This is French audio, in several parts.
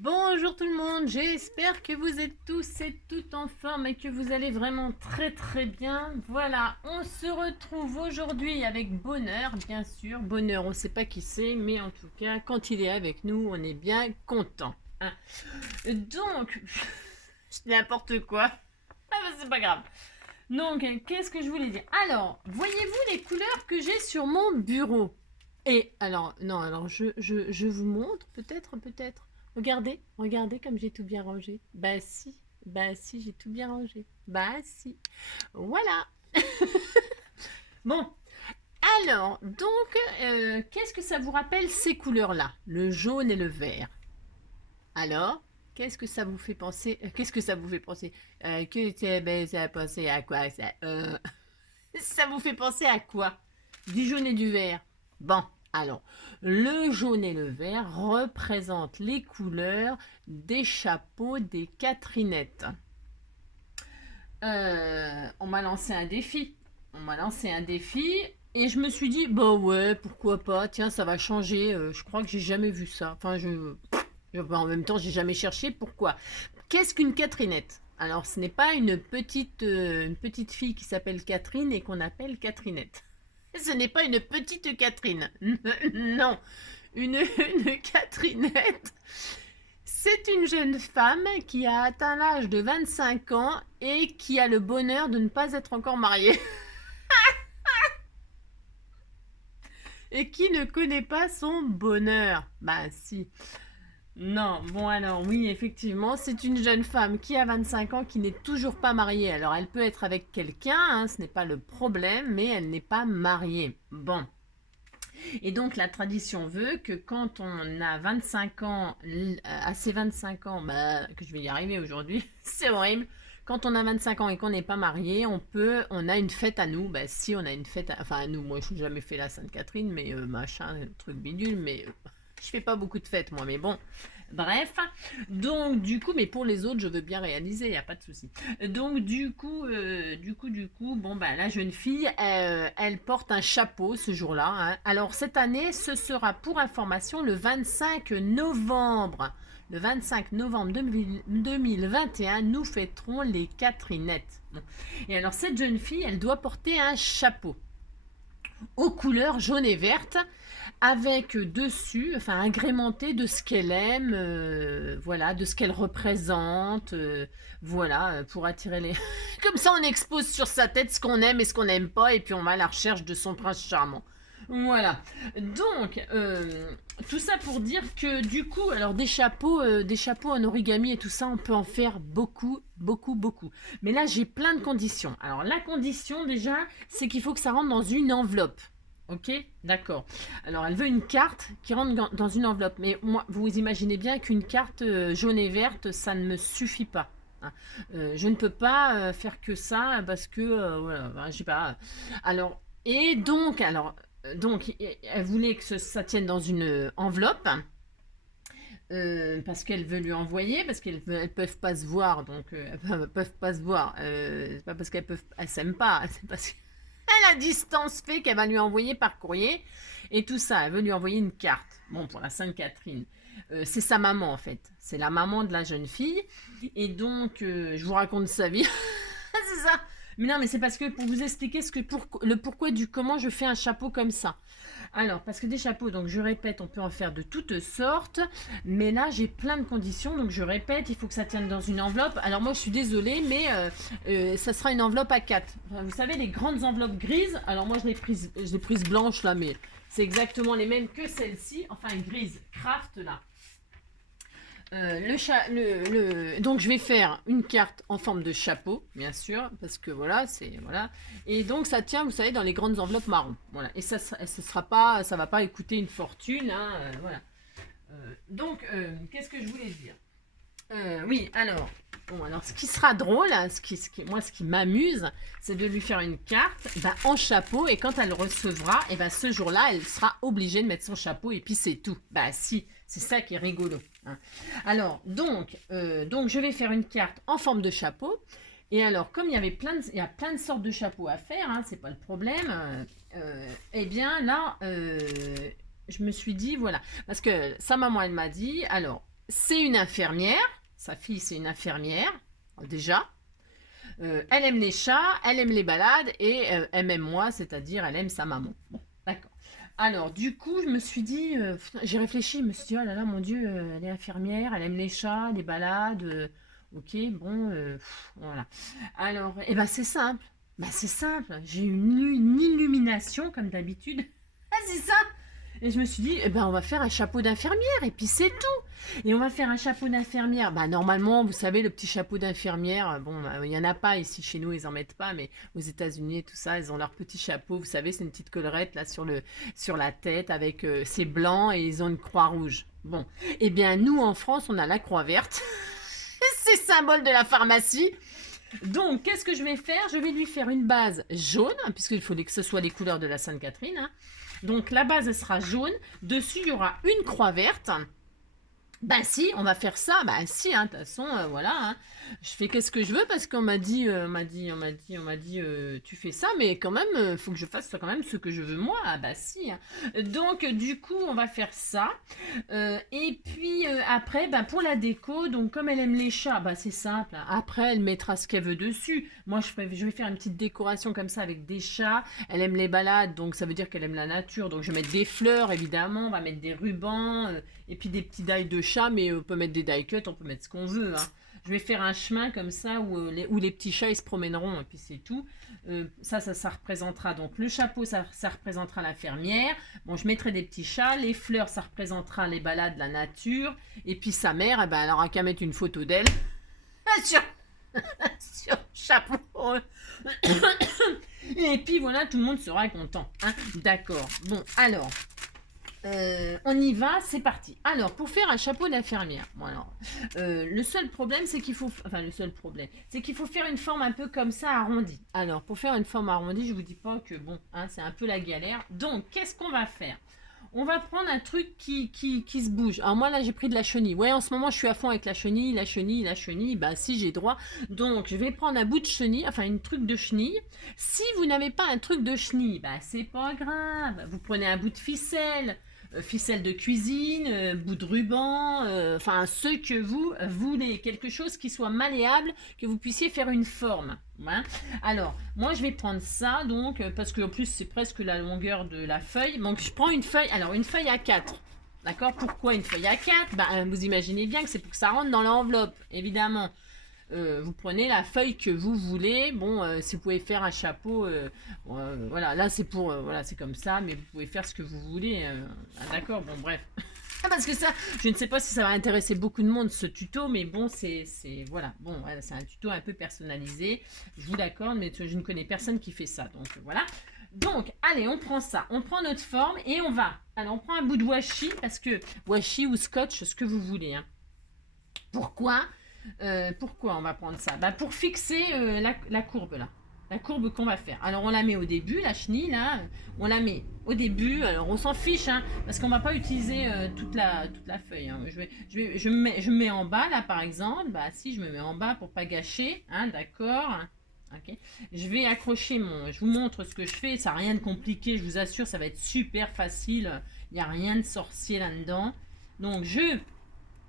Bonjour tout le monde, j'espère que vous êtes tous et toutes en forme et que vous allez vraiment très bien. Voilà, on se retrouve aujourd'hui avec Bonheur, bien sûr. Bonheur, on ne sait pas qui c'est, mais en tout cas, quand il est avec nous, on est bien content, hein. Donc, je n'importe quoi. Ah bah, c'est pas grave. Donc, qu'est-ce que je voulais dire? Alors, voyez-vous les couleurs que j'ai sur mon bureau? Et alors, non, alors je vous montre, peut-être. Regardez comme j'ai tout bien rangé. Bah si, j'ai tout bien rangé. Bah si, voilà. Bon, alors, donc, qu'est-ce que ça vous rappelle ces couleurs-là? Le jaune et le vert. Alors, qu'est-ce que ça vous fait penser? Qu'est-ce que ça vous fait penser? Ça a pensé à quoi ça? Ça vous fait penser à quoi? Du jaune et du vert. Bon, alors, le jaune et le vert représentent les couleurs des chapeaux des Catherinettes. On m'a lancé un défi. Et je me suis dit, bah ouais, pourquoi pas, tiens, ça va changer. Je crois que j'ai jamais vu ça. En même temps, j'ai jamais cherché. Pourquoi? Qu'est-ce qu'une Catherinette? Alors, ce n'est pas une petite fille qui s'appelle Catherine et qu'on appelle Catherinette. Ce n'est pas une petite Catherine. Non, une Catherinette, c'est une jeune femme qui a atteint l'âge de 25 ans et qui a le bonheur de ne pas être encore mariée. Et qui ne connaît pas son bonheur. Bah si. Non, bon alors oui, effectivement, c'est une jeune femme qui a 25 ans, qui n'est toujours pas mariée. Alors elle peut être avec quelqu'un, hein, ce n'est pas le problème, mais elle n'est pas mariée. Bon. Et donc la tradition veut que quand on a 25 ans, à ses 25 ans, bah, que je vais y arriver aujourd'hui, c'est horrible. Quand on a 25 ans et qu'on n'est pas marié, on a une fête à nous. Bah, si on a une fête, enfin à nous, moi je n'ai jamais fait la Sainte-Catherine, mais machin, truc bidule, mais je fais pas beaucoup de fêtes moi, mais bon. Bref, donc du coup, mais pour les autres, je veux bien réaliser, il n'y a pas de souci. Donc du coup, bon ben la jeune fille, elle porte un chapeau ce jour-là, hein. Alors cette année, ce sera pour information le 25 novembre. Le 25 novembre 2021, nous fêterons les Catherinettes. Et alors cette jeune fille, elle doit porter un chapeau aux couleurs jaune et verte, avec dessus, enfin agrémenté de ce qu'elle aime, voilà, de ce qu'elle représente, voilà, pour attirer les... Comme ça, on expose sur sa tête ce qu'on aime et ce qu'on n'aime pas, et puis on va à la recherche de son prince charmant. Voilà. Donc, tout ça pour dire que du coup, alors des chapeaux en origami et tout ça, on peut en faire beaucoup. Mais là, j'ai plein de conditions. Alors, la condition déjà, c'est qu'il faut que ça rentre dans une enveloppe. Ok, d'accord. Alors, elle veut une carte qui rentre dans une enveloppe. Mais moi, vous imaginez bien qu'une carte jaune et verte, ça ne me suffit pas, hein. Je ne peux pas faire que ça parce que, voilà, ben, je sais pas. Alors, et donc, elle voulait que ça tienne dans une enveloppe. Parce qu'elle veut lui envoyer, parce qu'elles ne peuvent pas se voir, donc elles peuvent pas se voir. C'est pas parce elles s'aiment pas, c'est parce que la distance fait qu'elle va lui envoyer par courrier et tout ça. Elle veut lui envoyer une carte. Bon, pour la Sainte Catherine. C'est sa maman en fait. C'est la maman de la jeune fille. Et donc, je vous raconte sa vie. C'est ça. Mais non, mais c'est parce que pour vous expliquer le pourquoi du comment je fais un chapeau comme ça. Alors, parce que des chapeaux, donc je répète, on peut en faire de toutes sortes, mais là j'ai plein de conditions, donc je répète, il faut que ça tienne dans une enveloppe. Alors moi je suis désolée, mais ça sera une enveloppe à 4. Enfin, vous savez, les grandes enveloppes grises, alors moi je l'ai prise blanche là, mais c'est exactement les mêmes que celle-ci, enfin grise, craft là. Donc je vais faire une carte en forme de chapeau, bien sûr, parce que voilà, voilà. Et donc ça tient, vous savez, dans les grandes enveloppes marron. Voilà. Et ça sera pas, ça va pas coûter une fortune, hein, voilà. Qu'est-ce que je voulais dire? Oui, alors, bon, alors ce qui sera drôle, hein, moi, ce qui m'amuse, c'est de lui faire une carte en chapeau, et quand elle recevra, et ce jour-là, elle sera obligée de mettre son chapeau, et puis c'est tout. Bah si, c'est ça qui est rigolo, hein. Alors, donc, je vais faire une carte en forme de chapeau, et alors, comme il y a plein de sortes de chapeaux à faire, hein, c'est pas le problème, eh bien là, je me suis dit, voilà, parce que sa maman, elle m'a dit, alors, c'est une infirmière. Sa fille, c'est une infirmière, déjà. Elle aime les chats, elle aime les balades et elle aime moi, c'est-à-dire elle aime sa maman. Bon, d'accord. Alors, du coup, je me suis dit, j'ai réfléchi, je me suis dit, oh là là, mon Dieu, elle est infirmière, elle aime les chats, les balades. Ok, bon, voilà. Alors, eh ben, c'est simple. Bah, c'est simple. J'ai eu une illumination, comme d'habitude. Ah, c'est ça! Et je me suis dit, eh ben, on va faire un chapeau d'infirmière, et puis c'est tout. Et on va faire un chapeau d'infirmière. Bah, normalement, vous savez, le petit chapeau d'infirmière, bon, bah, il n'y en a pas ici chez nous, ils en mettent pas, mais aux États-Unis et tout ça, ils ont leur petit chapeau. Vous savez, c'est une petite collerette là sur la tête avec c'est blanc et ils ont une croix rouge. Bon, eh bien, nous en France, on a la croix verte. C'est symbole de la pharmacie. Donc, qu'est-ce que je vais faire? Je vais lui faire une base jaune, puisqu'il faut que ce soit les couleurs de la Sainte-Catherine. Hein. Donc, la base, elle sera jaune. Dessus, il y aura une croix verte. Ben si, on va faire ça. Ben si, hein, de toute façon, voilà. Hein. Je fais qu'est-ce que je veux parce qu'on m'a dit, tu fais ça, mais quand même, faut que je fasse quand même ce que je veux moi. Ah bah si. Hein. Donc du coup, on va faire ça. Et puis après, ben, pour la déco, donc comme elle aime les chats, ben, c'est simple. Hein. Après, elle mettra ce qu'elle veut dessus. Moi, je vais faire une petite décoration comme ça avec des chats. Elle aime les balades, donc ça veut dire qu'elle aime la nature. Donc je vais mettre des fleurs, évidemment. On va mettre des rubans. Et puis des petits die de chat, mais on peut mettre des die cuts, on peut mettre ce qu'on veut. Hein. Je vais faire un chemin comme ça où les petits chats ils se promèneront et puis c'est tout. Ça représentera donc le chapeau, ça représentera la fermière. Bon, je mettrai des petits chats. Les fleurs, ça représentera les balades, la nature. Et puis sa mère, eh ben, elle aura qu'à mettre une photo d'elle sur, sur le chapeau. Et puis voilà, tout le monde sera content. Hein. D'accord. Bon, alors. On y va, c'est parti. Alors, pour faire un chapeau d'infirmière, bon alors, le seul problème, c'est qu'il faut, enfin le seul problème, c'est qu'il faut faire une forme un peu comme ça arrondie. Alors, pour faire une forme arrondie, je vous dis pas que bon, hein, c'est un peu la galère. Donc, qu'est-ce qu'on va faire? On va prendre un truc qui se bouge. Alors moi là j'ai pris de la chenille. Ouais, en ce moment je suis à fond avec la chenille. Bah si j'ai droit. Donc je vais prendre un bout de chenille, enfin une truc de chenille. Si vous n'avez pas un truc de chenille, bah c'est pas grave. Vous prenez un bout de ficelle. Ficelle de cuisine, bout de ruban, enfin ce que vous voulez, quelque chose qui soit malléable, que vous puissiez faire une forme. Hein. Alors, moi je vais prendre ça donc, parce qu'en plus c'est presque la longueur de la feuille. Donc je prends une feuille, alors une feuille à 4. D'accord? Pourquoi une feuille à 4? Ben, vous imaginez bien que c'est pour que ça rentre dans l'enveloppe, évidemment. Vous prenez la feuille que vous voulez. Bon, si vous pouvez faire un chapeau, voilà, là c'est pour, voilà, c'est comme ça, mais vous pouvez faire ce que vous voulez. Ah, d'accord, bon, bref. Parce que ça, je ne sais pas si ça va intéresser beaucoup de monde ce tuto, mais bon, voilà, bon, voilà, c'est un tuto un peu personnalisé. Je vous l'accorde, mais je ne connais personne qui fait ça, donc voilà. Donc, allez, on prend ça, on prend notre forme et on va. Alors, on prend un bout de washi, parce que washi ou scotch, ce que vous voulez. Hein. Pourquoi on va prendre ça? Bah, pour fixer la courbe là. La courbe qu'on va faire. Alors on la met au début, la chenille là, on la met au début. Alors on s'en fiche, hein, parce qu'on va pas utiliser toute la feuille. Hein. Je me mets en bas là par exemple. Bah si, je me mets en bas pour pas gâcher, hein, d'accord. Okay. Je vais accrocher je vous montre ce que je fais. Ça n'a rien de compliqué, je vous assure, ça va être super facile. Il n'y a rien de sorcier là-dedans. Donc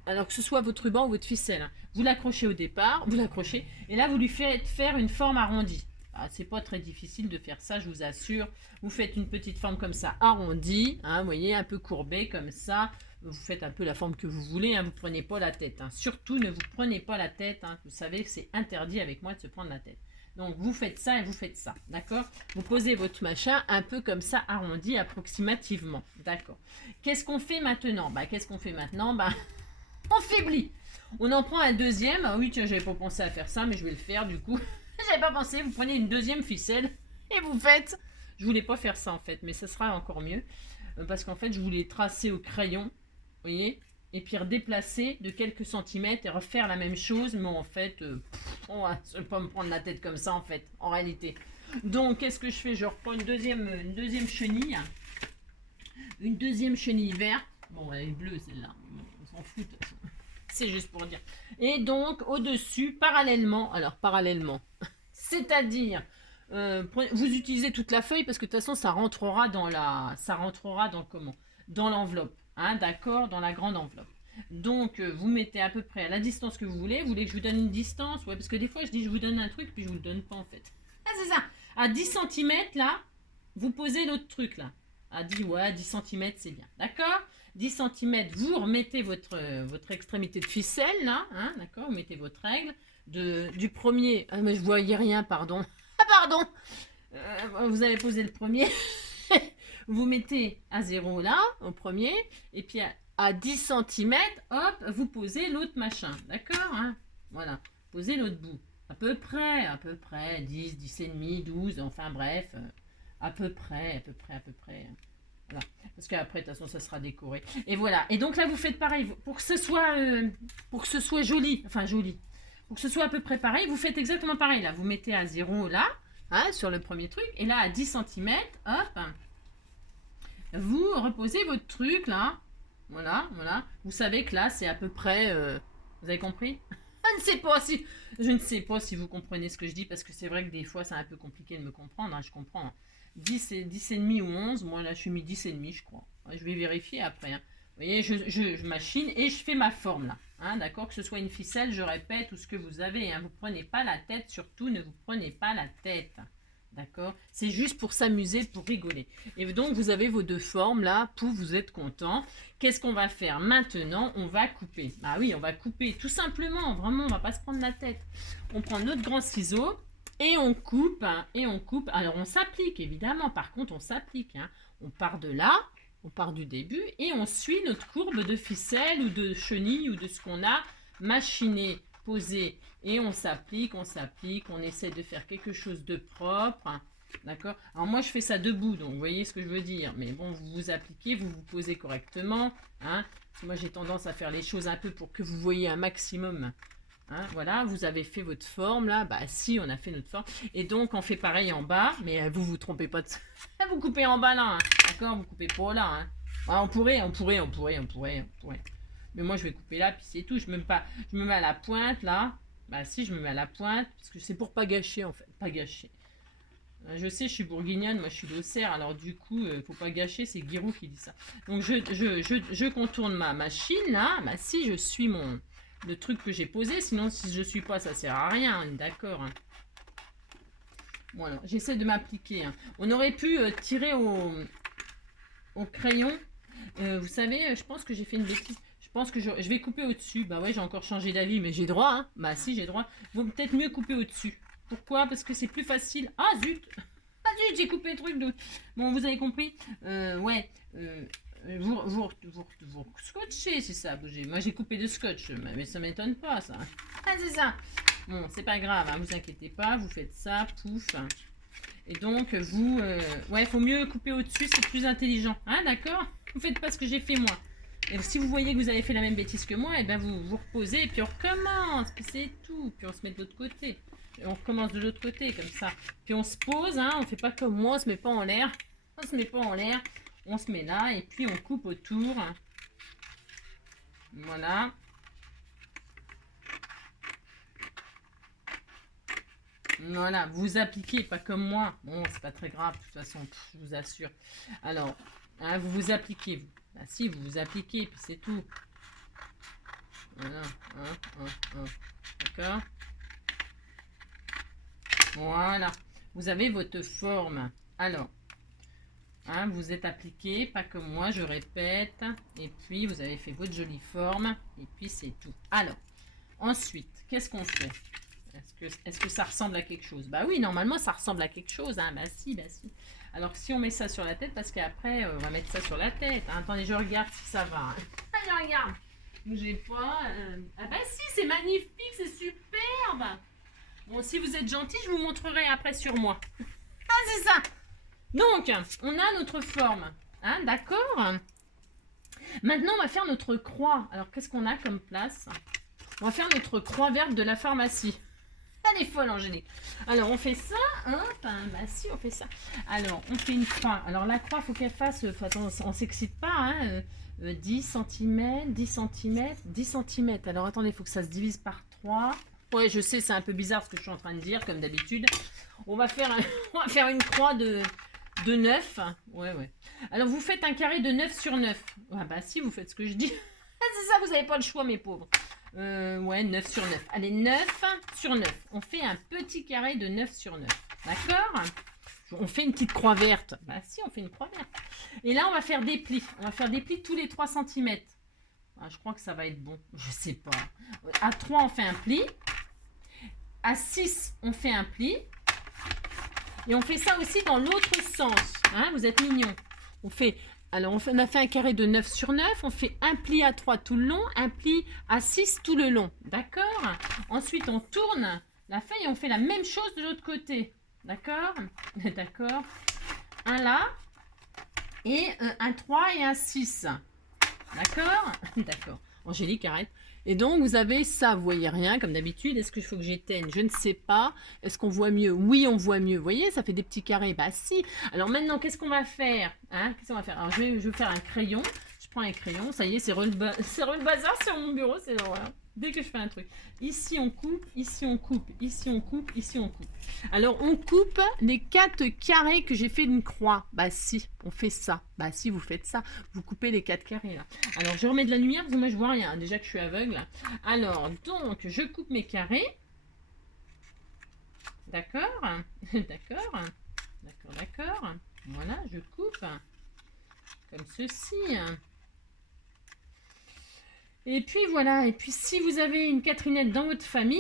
alors que ce soit votre ruban ou votre ficelle, hein. Vous l'accrochez au départ, vous l'accrochez, et là vous lui faites faire une forme arrondie. Ah, c'est pas très difficile de faire ça, je vous assure. Vous faites une petite forme comme ça, arrondie, hein, vous voyez, un peu courbée comme ça. Vous faites un peu la forme que vous voulez, hein, vous ne prenez pas la tête. Hein. Surtout, ne vous prenez pas la tête. Hein. Vous savez que c'est interdit avec moi de se prendre la tête. Donc, vous faites ça et vous faites ça, d'accord? Vous posez votre machin un peu comme ça, arrondi approximativement, d'accord? Qu'est-ce qu'on fait maintenant? On faiblit. On en prend un deuxième. Ah oui, tiens, j'avais pas pensé à faire ça, mais je vais le faire du coup. J'avais pas pensé. Vous prenez une deuxième ficelle et vous faites. Je voulais pas faire ça en fait, mais ça sera encore mieux. Parce qu'en fait, je voulais tracer au crayon. Vous voyez? Et puis redéplacer de quelques centimètres et refaire la même chose. Mais en fait, je vais pas me prendre la tête comme ça en fait, en réalité. Donc, qu'est-ce que je fais? Je reprends une deuxième chenille. Une deuxième chenille verte. Bon, elle est bleue celle-là. On s'en fout. C'est juste pour dire. Et donc, au-dessus, parallèlement, c'est-à-dire, vous utilisez toute la feuille parce que de toute façon, ça rentrera dans comment? Dans l'enveloppe, hein, d'accord? Dans la grande enveloppe. Donc, vous mettez à peu près à la distance que vous voulez. Vous voulez que je vous donne une distance? Ouais, parce que des fois, je dis je vous donne un truc, puis je vous le donne pas en fait. Ah, c'est ça. À 10 cm, là, vous posez l'autre truc, là. À 10, ouais, 10 cm, c'est bien. D'accord? 10 cm, vous remettez votre extrémité de ficelle, là. Hein, d'accord? Vous mettez votre règle. Du premier... Ah, mais je voyais rien, pardon. Ah, pardon. Vous avez posé le premier. Vous mettez à 0 là, au premier. Et puis à 10 cm, hop, vous posez l'autre machin. D'accord, hein? Voilà. Posez l'autre bout. À peu près. 10, 10 et demi, 12, enfin bref. À peu près. Voilà. Parce qu'après, de toute façon, ça sera décoré. Et voilà. Et donc là, vous faites pareil. Pour que ce soit joli. Enfin, joli. Pour que ce soit à peu près pareil, vous faites exactement pareil. Là, vous mettez à 0 là, hein, sur le premier truc. Et là, à 10 cm, hop, vous reposez votre truc là. Voilà. Vous savez que là, c'est à peu près... vous avez compris? Je ne sais pas si vous comprenez ce que je dis, parce que c'est vrai que des fois, c'est un peu compliqué de me comprendre. Hein, je comprends. 10 et demi ou 11. Moi, là, je suis mis 10 et demi, je crois. Je vais vérifier après. Hein. Vous voyez, je machine et je fais ma forme là. Hein, d'accord? Que ce soit une ficelle, je répète, tout ce que vous avez. Hein. Vous ne prenez pas la tête, surtout ne vous prenez pas la tête. D'accord? C'est juste pour s'amuser, pour rigoler. Et donc, vous avez vos deux formes là, pouf, vous êtes content. Qu'est-ce qu'on va faire maintenant? On va couper. Ah oui, on va couper, tout simplement. Vraiment, on ne va pas se prendre la tête. On prend notre grand ciseau et on coupe. Hein, Alors, on s'applique, évidemment. Par contre, on s'applique. Hein. On part de là, on part du début et on suit notre courbe de ficelle ou de chenille ou de ce qu'on a machiné. Posé et on s'applique, on essaie de faire quelque chose de propre, d'accord? Alors moi je fais ça debout, donc vous voyez ce que je veux dire, mais bon, vous vous appliquez, vous vous posez correctement, hein? Moi j'ai tendance à faire les choses un peu pour que vous voyez un maximum, hein? Voilà, vous avez fait votre forme là, bah si, on a fait notre forme, et donc on fait pareil en bas, mais vous trompez pas de... vous coupez en bas là, hein? D'accord? Vous coupez pas là, hein? Ah, on pourrait. Mais moi, je vais couper là, puis c'est tout. Je me mets à la pointe, là. Bah si, je me mets à la pointe, parce que c'est pour pas gâcher, en fait. Pas gâcher. Je sais, je suis bourguignonne, moi, je suis d'Auxerre. Alors, du coup, faut pas gâcher, c'est Giroud qui dit ça. Donc, je contourne ma machine, là. Bah si, je suis le truc que j'ai posé. Sinon, si je suis pas, ça sert à rien. D'accord, hein. Voilà, j'essaie de m'appliquer. Hein. On aurait pu tirer au crayon. Vous savez, je pense que j'ai fait une bêtise. Je pense que je vais couper au-dessus. Bah ouais, j'ai encore changé d'avis, mais j'ai droit. Hein. Bah si, j'ai droit. Vaut peut-être mieux couper au-dessus. Pourquoi? Parce que c'est plus facile. Ah zut! Ah zut, j'ai coupé le truc d'autre. Bon, vous avez compris? Ouais. Vous scotchez, c'est ça. Moi, j'ai coupé de scotch, mais ça m'étonne pas, ça. Ah, c'est ça. Bon, c'est pas grave, hein, vous inquiétez pas. Vous faites ça, pouf. Et donc, ouais, faut mieux couper au-dessus, c'est plus intelligent. Hein, d'accord? Vous faites pas ce que j'ai fait moi. Et si vous voyez que vous avez fait la même bêtise que moi, et ben vous reposez et puis on recommence. Puis c'est tout. Puis on se met de l'autre côté. Et on recommence de l'autre côté comme ça. Puis on se pose, hein. On fait pas comme moi, on se met pas en l'air. On se met pas en l'air. On se met là et puis on coupe autour. Voilà. Voilà, vous appliquez, pas comme moi. Bon, c'est pas très grave, de toute façon, je vous assure. Alors, hein, vous vous appliquez. Vous. Ah, si, vous vous appliquez, puis c'est tout. Voilà, d'accord. Voilà, vous avez votre forme. Alors, hein, vous êtes appliqué, pas comme moi, je répète. Et puis, vous avez fait votre jolie forme. Et puis, c'est tout. Alors, ensuite, qu'est-ce qu'on fait? Est-ce que ça ressemble à quelque chose? Bah oui, normalement, ça ressemble à quelque chose. Hein. Bah si. Alors, si on met ça sur la tête, parce qu'après, on va mettre ça sur la tête. Hein. Attendez, je regarde si ça va. Hein. Allez, regarde. Bougez pas. Ah bah si, c'est magnifique, c'est superbe. Bon, si vous êtes gentil, je vous montrerai après sur moi. Ah, c'est ça. Donc, on a notre forme. Hein, d'accord? Maintenant, on va faire notre croix. Alors, qu'est-ce qu'on a comme place? On va faire notre croix verte de la pharmacie. Elle est folle, Angélique. Alors, on fait ça. Hein, bah si, on fait ça. Alors, on fait une croix. Alors, la croix, il faut qu'elle fasse... Attends, on ne s'excite pas. Hein, 10 cm, 10 cm, 10 cm. Alors, attendez, il faut que ça se divise par 3. Ouais, je sais, c'est un peu bizarre ce que je suis en train de dire, comme d'habitude. On va faire une croix de 9. Ouais. Alors, vous faites un carré de 9 sur 9. Ah bah si, vous faites ce que je dis. c'est ça, vous n'avez pas le choix, mes pauvres. Ouais, 9 sur 9. Allez, 9 sur 9. On fait un petit carré de 9 sur 9. D'accord? On fait une petite croix verte. Bah si, on fait une croix verte. Et là, on va faire des plis. On va faire des plis tous les 3 cm. Ah, je crois que ça va être bon. Je sais pas. À 3, on fait un pli. À 6, on fait un pli. Et on fait ça aussi dans l'autre sens. Hein, vous êtes mignons. On fait... Alors, on a fait un carré de 9 sur 9. On fait un pli à 3 tout le long, un pli à 6 tout le long. D'accord? Ensuite, on tourne la feuille et on fait la même chose de l'autre côté. D'accord? D'accord. Un là. Et un 3 et un 6. D'accord? D'accord. Angélique, arrête. Et donc, vous avez ça, vous voyez rien, comme d'habitude. Est-ce qu'il faut que j'éteigne? Je ne sais pas. Est-ce qu'on voit mieux? Oui, on voit mieux. Vous voyez, ça fait des petits carrés. Bah si. Alors maintenant, qu'est-ce qu'on va faire? Hein, qu'est-ce qu'on va faire? Alors, je vais faire un crayon. Je prends un crayon. Ça y est, c'est le bazar sur mon bureau. C'est l'horreur. Dès que je fais un truc. Ici, on coupe. Ici, on coupe. Ici, on coupe. Ici, on coupe. Alors, on coupe les 4 carrés que j'ai fait d'une croix. Bah si, on fait ça. Bah si, vous faites ça. Vous coupez les 4 carrés là. Alors, je remets de la lumière parce que moi, je vois rien. Déjà que je suis aveugle. Alors, donc, je coupe mes carrés. D'accord. D'accord. D'accord, d'accord. Voilà, je coupe. Comme ceci. Et puis voilà. Et puis, si vous avez une Catherinette dans votre famille...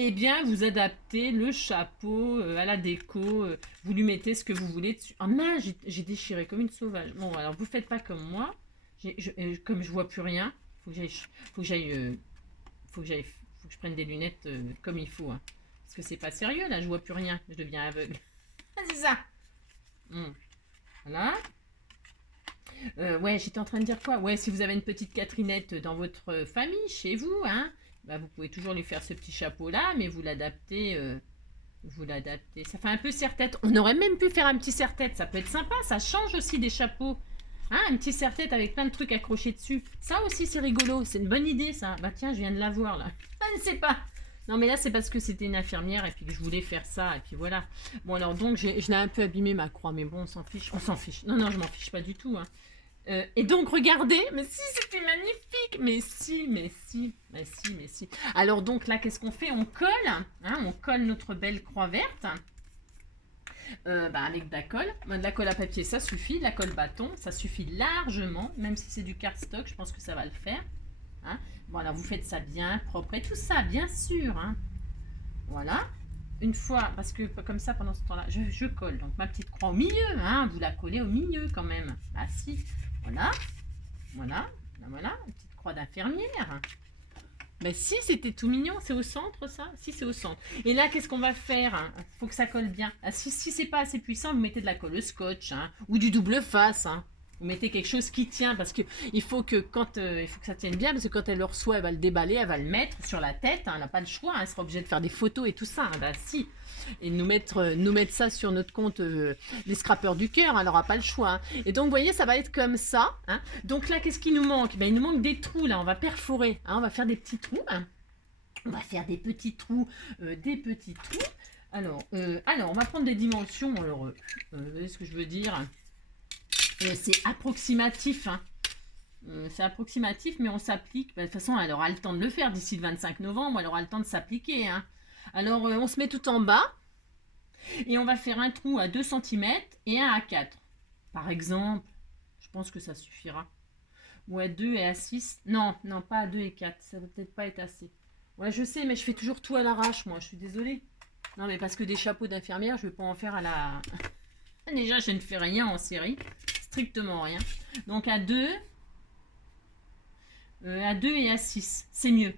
Eh bien, vous adaptez le chapeau à la déco. Vous lui mettez ce que vous voulez dessus. Ah mince, j'ai déchiré comme une sauvage. Bon, alors vous faites pas comme moi. Comme je vois plus rien, faut que je prenne des lunettes comme il faut. Hein. Parce que c'est pas sérieux là, je vois plus rien. Je deviens aveugle. Ah, c'est ça. Voilà. Ouais, j'étais en train de dire quoi? Ouais, si vous avez une petite Catherinette dans votre famille, chez vous, hein. Bah, vous pouvez toujours lui faire ce petit chapeau là, mais vous l'adaptez. Ça fait un peu serre-tête. On aurait même pu faire un petit serre-tête. Ça peut être sympa. Ça change aussi des chapeaux. Hein, un petit serre-tête avec plein de trucs accrochés dessus. Ça aussi, c'est rigolo. C'est une bonne idée, ça. Bah tiens, je viens de la voir là. Je ne sais pas. Non, mais là, c'est parce que c'était une infirmière et puis que je voulais faire ça. Et puis voilà. Bon, alors donc, je l'ai un peu abîmé ma croix. Mais bon, on s'en fiche. On s'en fiche. Non, non, je m'en fiche pas du tout. Hein. Et donc, regardez, mais si, c'était magnifique. Mais si, mais si, mais si, mais si. Alors donc là, qu'est-ce qu'on fait? On colle, hein, on colle notre belle croix verte. Avec de la colle. De la colle à papier, ça suffit. De la colle bâton, ça suffit largement. Même si c'est du cardstock, je pense que ça va le faire. Hein. Voilà, vous faites ça bien propre et tout ça, bien sûr. Hein. Voilà. Une fois, parce que comme ça, pendant ce temps-là, je colle. Donc, ma petite croix au milieu, hein, vous la collez au milieu quand même. Bah si. Voilà, voilà, voilà, une petite croix d'infirmière. Mais si, c'était tout mignon, c'est au centre ça? Si, c'est au centre. Et là, qu'est-ce qu'on va faire? Il faut que ça colle bien. Ah, si c'est pas assez puissant, vous mettez de la colle scotch hein, ou du double face. Hein. Vous mettez quelque chose qui tient parce que il faut que ça tienne bien parce que quand elle le reçoit, elle va le déballer, elle va le mettre sur la tête. Hein, elle n'a pas le choix. Hein, elle sera obligée de faire des photos et tout ça. Hein, bah si. Et nous mettre ça sur notre compte les scrappeurs du cœur, hein, elle n'aura pas le choix. Hein. Et donc, vous voyez, ça va être comme ça. Hein. Donc là, qu'est-ce qui nous manque? Ben, il nous manque des trous, là. On va perforer. Hein, on va faire des petits trous. Hein. On va faire des petits trous. Alors, on va prendre des dimensions. Alors, vous voyez ce que je veux dire? C'est approximatif. Hein. C'est approximatif, mais on s'applique. Ben, de toute façon, elle aura le temps de le faire d'ici le 25 novembre. Elle aura le temps de s'appliquer. Hein. Alors, on se met tout en bas. Et on va faire un trou à 2 cm et un à 4. Par exemple, je pense que ça suffira. Ou à 2 et à 6. Non, non, pas à 2 et 4. Ça va peut-être pas être assez. Ouais, je sais, mais je fais toujours tout à l'arrache, moi. Je suis désolée. Non, mais parce que des chapeaux d'infirmière, je ne vais pas en faire à la... Déjà, je ne fais rien en série. Strictement rien. Donc, à 2 et à 6. C'est mieux.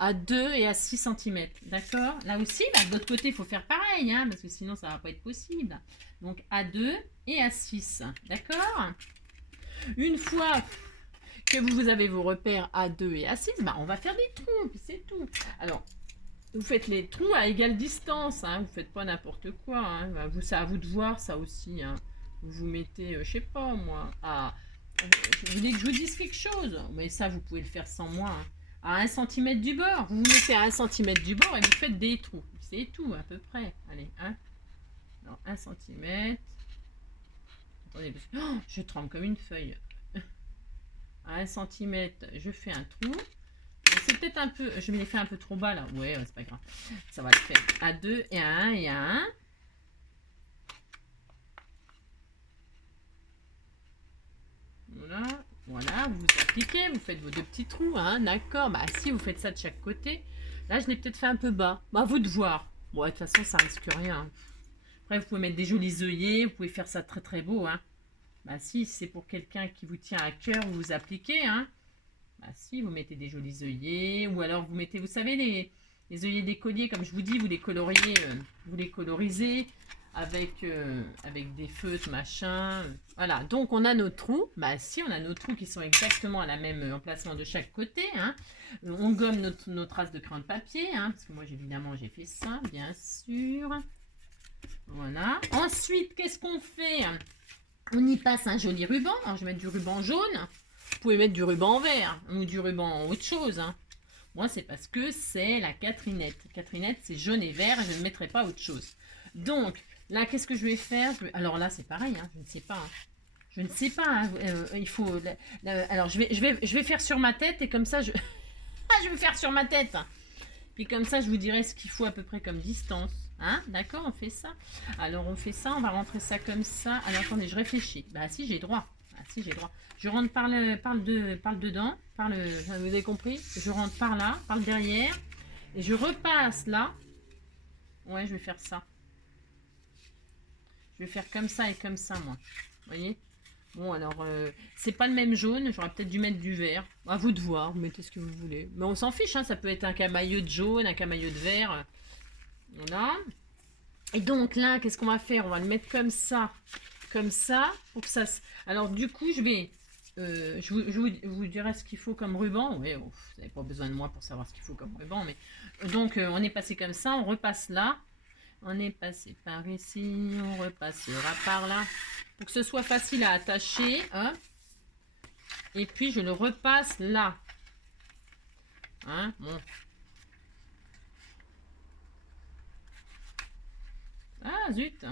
À 2 et à 6 cm. D'accord? Là aussi, de l'autre côté, il faut faire pareil, hein, parce que sinon, ça ne va pas être possible. Donc, à 2 et à 6. D'accord? Une fois que vous avez vos repères à 2 et à 6, on va faire des trous, puis c'est tout. Alors, vous faites les trous à égale distance, hein, vous ne faites pas n'importe quoi. Hein, c'est à vous de voir ça aussi. Hein. Vous mettez, je sais pas moi, vous voulez que je vous dise quelque chose? Mais ça, vous pouvez le faire sans moi. Hein. À 1 cm du bord. Vous mettez à 1 cm du bord et vous faites des trous. C'est tout, à peu près. Allez, 1 cm. Attendez, je tremble comme une feuille. à 1 centimètre, je fais un trou. C'est peut-être un peu, je me l'ai fait un peu trop bas là. Ouais, c'est pas grave. Ça va le faire. À 2 et à 1 et à 1. Voilà, voilà, vous appliquez, vous faites vos 2 petits trous, hein, d'accord. Bah si vous faites ça de chaque côté. Là, je l'ai peut-être fait un peu bas. Bah à vous de voir. Bon, de toute façon, ça risque rien. Après, vous pouvez mettre des jolis œillets, vous pouvez faire ça très très beau, hein. Bah si, c'est pour quelqu'un qui vous tient à cœur, vous appliquez, hein. Bah si, vous mettez des jolis œillets, ou alors vous mettez, vous savez, les œillets d'écolier, comme je vous dis, vous les coloriez, vous les colorisez avec des feutres, machin. Voilà, donc on a nos trous. Bah si, on a nos trous qui sont exactement à la même emplacement de chaque côté, hein. On gomme nos traces de crayon de papier, hein, parce que moi, évidemment, j'ai fait ça, bien sûr. Voilà. Ensuite, qu'est-ce qu'on fait? On y passe un joli ruban. Alors, je vais mettre du ruban jaune. Vous pouvez mettre du ruban vert ou du ruban autre chose, hein. Moi, c'est parce que c'est la Catherinette. Catherinette, c'est jaune et vert. Je ne mettrai pas autre chose. Donc, là, qu'est-ce que je vais faire? Alors là, c'est pareil. Hein, je ne sais pas. Hein. Je ne sais pas. Hein, il faut. Alors, je vais faire sur ma tête et comme ça, je vais faire sur ma tête. Puis comme ça, je vous dirai ce qu'il faut à peu près comme distance. Hein, d'accord, on fait ça. Alors, on fait ça, on va rentrer ça comme ça. Alors, attendez, je réfléchis. Bah, si, j'ai droit. Ah, si, j'ai droit. Je rentre par le dedans. Vous avez compris? Je rentre par là, par le derrière. Et je repasse là. Ouais, je vais faire ça. Je vais faire comme ça et comme ça, moi. Vous voyez? Bon, alors, c'est pas le même jaune. J'aurais peut-être dû mettre du vert. À vous de voir. Vous mettez ce que vous voulez. Mais on s'en fiche, hein. Ça peut être un camailleux de jaune, un camailleux de vert. Voilà. Et donc, là, qu'est-ce qu'on va faire? On va le mettre comme ça. Comme ça. Pour que ça... Alors, du coup, je vais... je vous dirai ce qu'il faut comme ruban. Oui, vous n'avez pas besoin de moi pour savoir ce qu'il faut comme ruban. Mais... Donc, on est passé comme ça. On repasse là. On est passé par ici, on repassera par là. Pour que ce soit facile à attacher. Hein. Et puis, je le repasse là. Hein, bon. Ah, zut.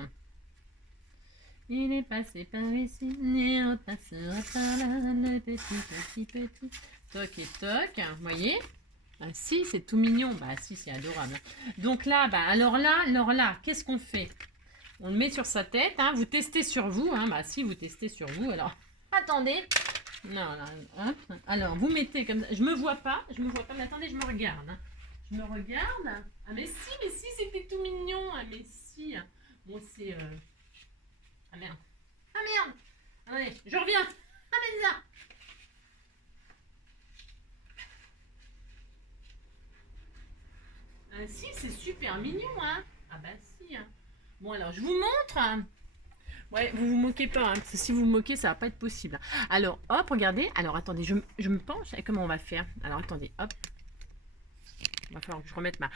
Il est passé par ici, et on passera par là, le petit. Toc et toc, vous voyez? Ah si, c'est tout mignon. Bah si, c'est adorable. Donc là, bah alors là, qu'est-ce qu'on fait? On le met sur sa tête, hein, vous testez sur vous, hein, bah si, vous testez sur vous, alors, attendez, non, là, hop, alors, vous mettez comme ça, je me vois pas, mais attendez, je me regarde, hein. Je me regarde, ah mais si, c'était tout mignon, ah mais si, bon, c'est, ah merde, attendez, je reviens, ah mais ça. Ah si, c'est super mignon, hein. Ah bah si, hein. Bon, alors, je vous montre, hein. Ouais, vous vous moquez pas, hein, parce que si vous vous moquez, ça va pas être possible. Alors, hop, regardez. Alors, attendez, je me penche. Et comment on va faire? Alors, attendez, hop. Il va falloir que je remette ma...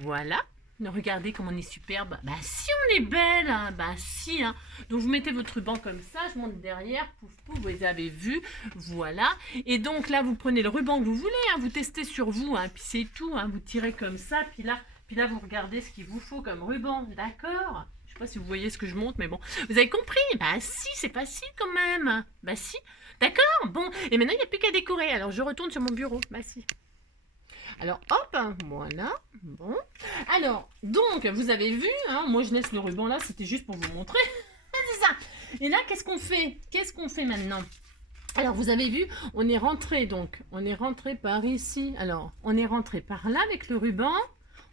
voilà. Regardez comme on est superbe. Bah si, on est belle, hein. Bah si, hein. Donc, vous mettez votre ruban comme ça. Je monte derrière. Pouf, pouf, vous les avez vus. Voilà. Et donc, là, vous prenez le ruban que vous voulez, hein. Vous testez sur vous, hein. Puis c'est tout, hein. Vous tirez comme ça. Puis là, vous regardez ce qu'il vous faut comme ruban. D'accord? Je sais pas si vous voyez ce que je monte, mais bon. Vous avez compris? Bah si, c'est facile quand même. Bah si. D'accord? Bon. Et maintenant, il n'y a plus qu'à décorer. Alors, je retourne sur mon bureau. Bah si. Alors, hop, voilà. Bon. Alors, donc, vous avez vu, hein, moi, je laisse le ruban là. C'était juste pour vous montrer. C'est ça. Et là, qu'est-ce qu'on fait? Qu'est-ce qu'on fait maintenant? Alors, vous avez vu, on est rentré, donc. On est rentré par ici. Alors, on est rentré par là avec le ruban.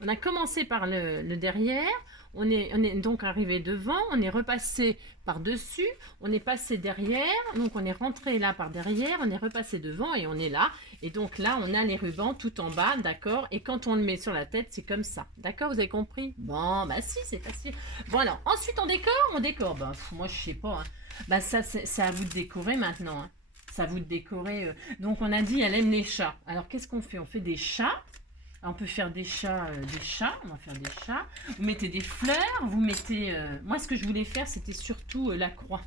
On a commencé par le derrière, on est donc arrivé devant, on est repassé par-dessus, on est passé derrière, donc on est rentré là par derrière, on est repassé devant et on est là. Et donc là, on a les rubans tout en bas, d'accord? Et quand on le met sur la tête, c'est comme ça, d'accord? Vous avez compris? Bon, bah si, c'est facile. Bon alors, ensuite on décore. Bah, moi, je sais pas. Hein. Bah ça, c'est à vous de décorer maintenant. Hein. C'est à vous de décorer. Donc on a dit, elle aime les chats. Alors qu'est-ce qu'on fait? On fait des chats. On peut faire des chats, on va faire des chats. Vous mettez des fleurs, vous mettez... moi, ce que je voulais faire, c'était surtout la croix.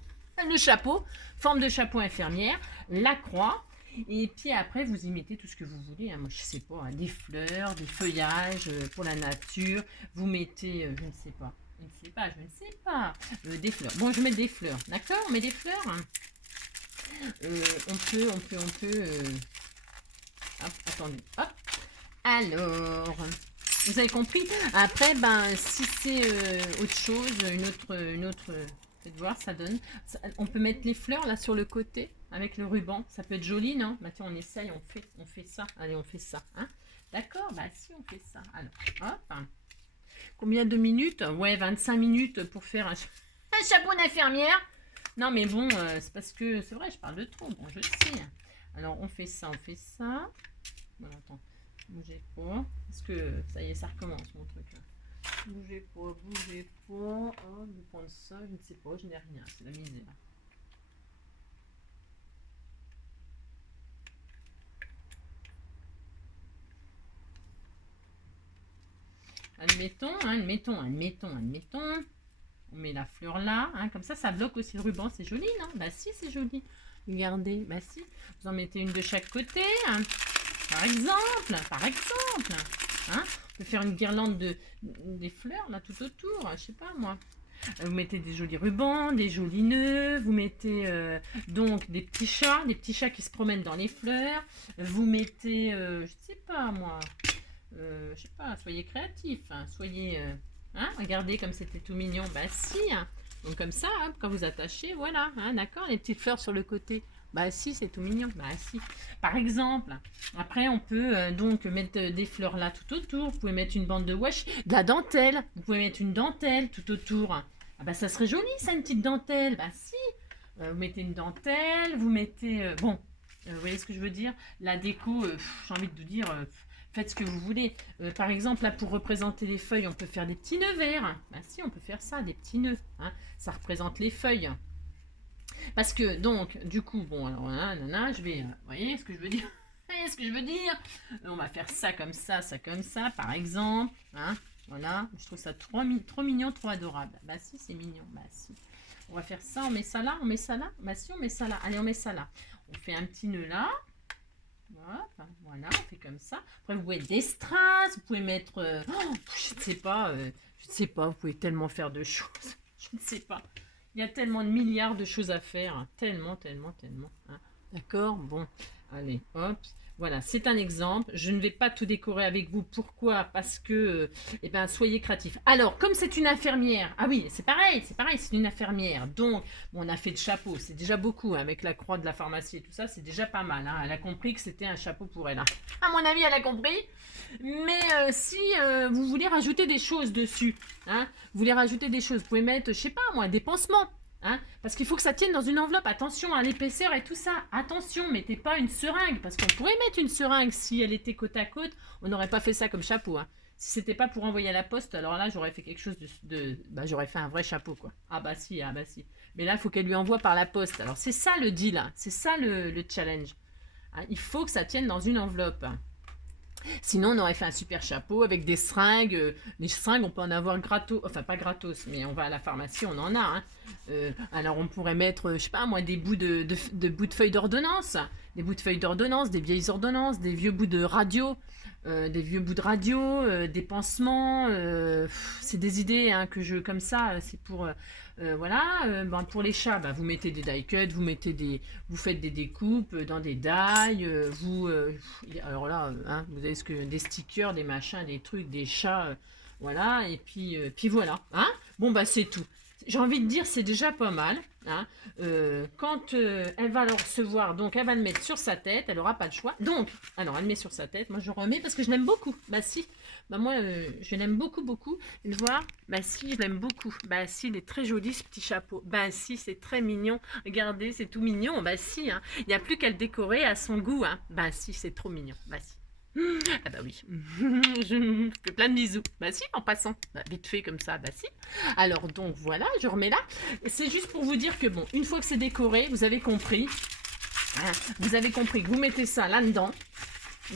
Le chapeau, forme de chapeau infirmière, la croix. Et puis après, vous y mettez tout ce que vous voulez. Hein. Moi, je sais pas, hein, des fleurs, des feuillages pour la nature. Vous mettez, je ne sais pas, des fleurs. Bon, je mets des fleurs, d'accord? On met des fleurs. Hein. Hop, attendez, hop. Alors, vous avez compris? Après, ben, si c'est autre chose, une autre, faites voir, ça donne. On peut mettre les fleurs là sur le côté avec le ruban. Ça peut être joli, non? Bah tiens, on essaye, on fait ça. Allez, on fait ça, hein? D'accord, bah si, on fait ça. Alors, hop. Hein. Combien de minutes? Ouais, 25 minutes pour faire un chapeau d'infirmière. Non, mais bon, c'est parce que, c'est vrai, je parle de trop. Bon, je sais. Alors, on fait ça, on fait ça. Bon, attends, bougez pas. Parce que, ça y est, ça recommence, mon truc. Là. Bougez pas, bougez pas. Oh, je vais prendre ça, je ne sais pas, je n'ai rien. C'est la misère. Admettons. On met la fleur là, hein, comme ça bloque aussi le ruban. C'est joli, non? Bah si, c'est joli. Regardez, bah si. Vous en mettez une de chaque côté, hein, par exemple. Hein. On peut faire une guirlande des fleurs là tout autour, je sais pas moi. Vous mettez des jolis rubans, des jolis nœuds, vous mettez donc des petits chats qui se promènent dans les fleurs. Vous mettez, je sais pas moi, je sais pas, soyez créatifs, hein, soyez, hein, regardez comme c'était tout mignon, bah si, hein. Donc comme ça, hein, quand vous attachez, voilà, hein, d'accord, les petites fleurs sur le côté, bah si, c'est tout mignon, bah si. Par exemple, après on peut donc mettre des fleurs là tout autour, vous pouvez mettre une bande de washi, de la dentelle, vous pouvez mettre une dentelle tout autour, ah bah ça serait joli ça, une petite dentelle, bah si, vous mettez une dentelle, vous mettez, bon, vous voyez ce que je veux dire, la déco, j'ai envie de vous dire, faites ce que vous voulez. Par exemple, là, pour représenter les feuilles, on peut faire des petits nœuds verts. Bah si, on peut faire ça, des petits nœuds. Hein. Ça représente les feuilles. Parce que, donc, du coup, bon, alors, là, je vais... vous voyez ce que je veux dire? Vous voyez ce que je veux dire? On va faire ça comme ça, par exemple. Hein. Voilà, je trouve ça trop mignon, trop adorable. Bah si, c'est mignon, bah si. On va faire ça, on met ça là, Bah si, on met ça là. Allez, on met ça là. On fait un petit nœud là. Voilà, on fait comme ça. Après, vous pouvez des strass, vous pouvez mettre... je ne sais pas, vous pouvez tellement faire de choses. Je ne sais pas. Il y a tellement de milliards de choses à faire. Hein. Tellement. Hein. D'accord? Bon, allez, hop. Voilà, c'est un exemple. Je ne vais pas tout décorer avec vous. Pourquoi? Parce que, eh ben, soyez créatifs. Alors, comme c'est une infirmière, ah oui, c'est pareil, c'est une infirmière. Donc, bon, on a fait de chapeau, c'est déjà beaucoup, hein, avec la croix de la pharmacie et tout ça, c'est déjà pas mal. Hein. Elle a compris que c'était un chapeau pour elle. Hein. À mon avis, elle a compris. Mais si vous voulez rajouter des choses dessus, hein, vous pouvez mettre, je sais pas moi, des pansements. Hein, parce qu'il faut que ça tienne dans une enveloppe. Attention à l'épaisseur et tout ça. Attention, mettez pas une seringue. Parce qu'on pourrait mettre une seringue si elle était côte à côte. On n'aurait pas fait ça comme chapeau. Hein. Si c'était pas pour envoyer à la poste, alors là, j'aurais fait quelque chose bah, j'aurais fait un vrai chapeau, quoi. Ah bah si. Mais là, il faut qu'elle lui envoie par la poste. Alors, c'est ça le deal. Hein. C'est ça le challenge. Hein, il faut que ça tienne dans une enveloppe. Sinon, on aurait fait un super chapeau avec des seringues. Les seringues, on peut en avoir gratos. Enfin, pas gratos, mais on va à la pharmacie, on en a. Hein. Alors, on pourrait mettre, je sais pas moi, des bouts de bouts de feuilles d'ordonnance. Des bouts de feuilles d'ordonnance, des vieilles ordonnances, des vieux bouts de radio. Des pansements. C'est des idées hein, que je... Comme ça, c'est pour... ben, pour les chats, ben, vous mettez des die cuts, vous faites des découpes dans des die, alors là, hein, vous avez des stickers, des machins, des trucs, des chats, voilà, et puis voilà, hein. Bon bah c'est tout. J'ai envie de dire c'est déjà pas mal. Hein. Quand elle va le recevoir, donc elle va le mettre sur sa tête, elle n'aura pas le choix. Donc, alors elle le met sur sa tête, moi je remets parce que je l'aime beaucoup. Bah si, bah moi je l'aime beaucoup. Et voir, bah si, je l'aime beaucoup. Bah si, il est très joli ce petit chapeau. Bah si, c'est très mignon. Regardez, c'est tout mignon. Bah si, hein. Il n'y a plus qu'à le décorer à son goût. Hein. Bah si, c'est trop mignon. Bah si. Ah bah oui, je fais plein de bisous. Bah si, en passant, bah, vite fait comme ça, bah si. Alors donc voilà, je remets là. C'est juste pour vous dire que bon, une fois que c'est décoré, vous avez compris. Hein, vous avez compris que vous mettez ça là-dedans,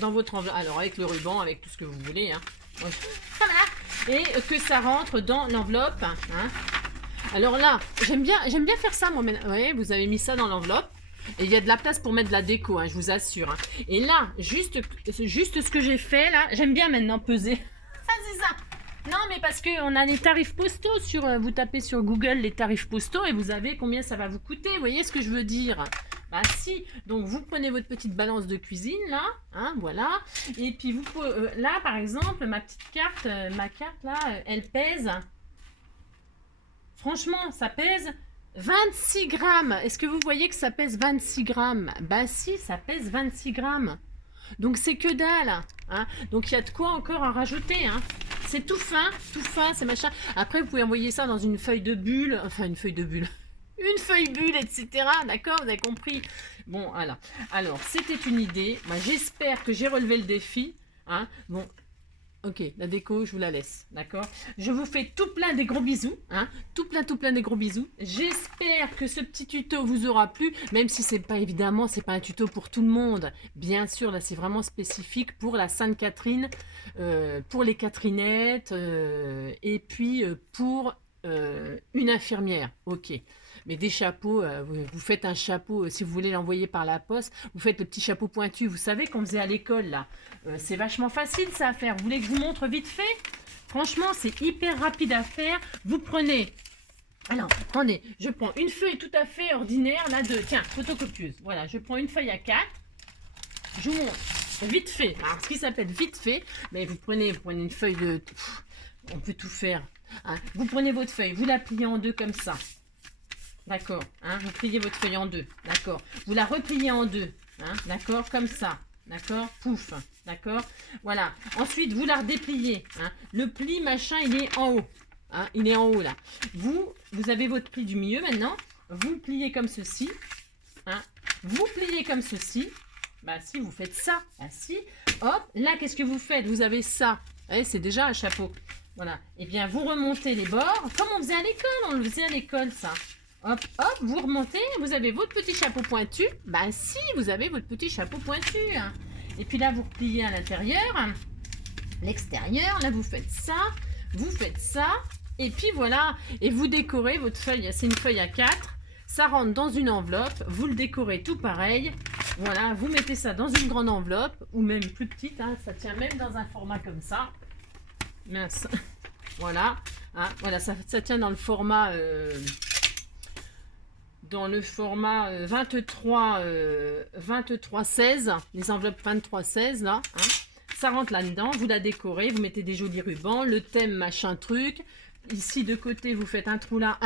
dans votre enveloppe. Alors avec le ruban, avec tout ce que vous voulez. Hein. Voilà. Et que ça rentre dans l'enveloppe. Hein. Alors là, j'aime bien faire ça moi. Vous voyez, vous avez mis ça dans l'enveloppe. Et il y a de la place pour mettre de la déco, hein, je vous assure. Hein. Et là, juste ce que j'ai fait, là, j'aime bien maintenant peser. Ah, c'est ça. Non, mais parce qu'on a les tarifs postaux sur... vous tapez sur Google les tarifs postaux et vous avez combien ça va vous coûter. Vous voyez ce que je veux dire? Bah si, donc vous prenez votre petite balance de cuisine là, hein, voilà, et puis vous là par exemple ma petite carte, ma carte là, elle pèse, franchement ça pèse 26 grammes. Est-ce que vous voyez que ça pèse 26 grammes? Bah si, ça pèse 26 grammes. Donc c'est que dalle, hein. Donc il y a de quoi encore à rajouter, hein. C'est tout fin, c'est machin. Après vous pouvez envoyer ça dans une feuille de bulle, enfin une feuille de bulle. Une feuille bulle, etc. D'accord, vous avez compris. Bon, voilà. Alors, c'était une idée. Moi, j'espère que j'ai relevé le défi. Hein. Bon, ok, la déco, je vous la laisse. D'accord. Je vous fais tout plein des gros bisous. Hein. Tout plein des gros bisous. J'espère que ce petit tuto vous aura plu. Même si c'est pas évidemment, c'est pas un tuto pour tout le monde. Bien sûr, là, c'est vraiment spécifique pour la Sainte-Catherine, pour les Catherinettes, et puis pour une infirmière. Ok. Mais des chapeaux, vous faites un chapeau, si vous voulez l'envoyer par la poste, vous faites le petit chapeau pointu, vous savez qu'on faisait à l'école là. C'est vachement facile ça à faire. Vous voulez que je vous montre vite fait? Franchement, c'est hyper rapide à faire. Vous prenez, alors, attendez, je prends une feuille tout à fait ordinaire là de, tiens, photocopieuse. Voilà, je prends une feuille à 4. Je vous montre vite fait. Alors, ce qui s'appelle vite fait, mais vous prenez une feuille de, on peut tout faire. Hein. Vous prenez votre feuille, vous la pliez en deux comme ça. D'accord, hein, vous pliez votre feuille en deux, d'accord. Vous la repliez en deux, hein, d'accord, comme ça, d'accord, pouf, d'accord. Voilà, ensuite vous la redépliez, hein. Le pli machin, il est en haut, hein, il est en haut là. Vous avez votre pli du milieu maintenant, vous le pliez comme ceci, hein. Vous pliez comme ceci, bah si, vous faites ça, bah si, hop, là qu'est-ce que vous faites? Vous avez ça, c'est déjà un chapeau, voilà. Et bien vous remontez les bords, comme on faisait à l'école, on le faisait à l'école ça. Hop, hop, vous remontez, vous avez votre petit chapeau pointu. Bah si, vous avez votre petit chapeau pointu. Hein. Et puis là, vous repliez à l'intérieur, l'extérieur. Là, vous faites ça. Et puis voilà, et vous décorez votre feuille. C'est une feuille à 4. Ça rentre dans une enveloppe. Vous le décorez tout pareil. Voilà, vous mettez ça dans une grande enveloppe, ou même plus petite. Hein, ça tient même dans un format comme ça. Mince. Voilà, hein, voilà, ça tient dans le format... dans le format 23-16, les enveloppes 23-16 là, hein. Ça rentre là-dedans, vous la décorez, vous mettez des jolis rubans, le thème machin truc, ici de côté vous faites un trou là,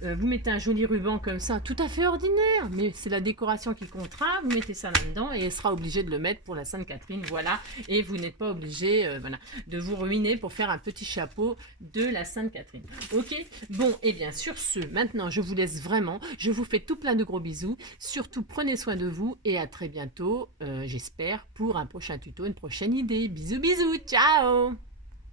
vous mettez un joli ruban comme ça, tout à fait ordinaire, mais c'est la décoration qui comptera, vous mettez ça là-dedans et elle sera obligée de le mettre pour la Sainte-Catherine, voilà, et vous n'êtes pas obligé voilà, de vous ruiner pour faire un petit chapeau de la Sainte-Catherine. Ok, bon, et bien sur ce, maintenant je vous laisse vraiment, je vous fais tout plein de gros bisous, surtout prenez soin de vous et à très bientôt, j'espère, pour un prochain tuto, une prochaine idée. Bisous bisous, ciao.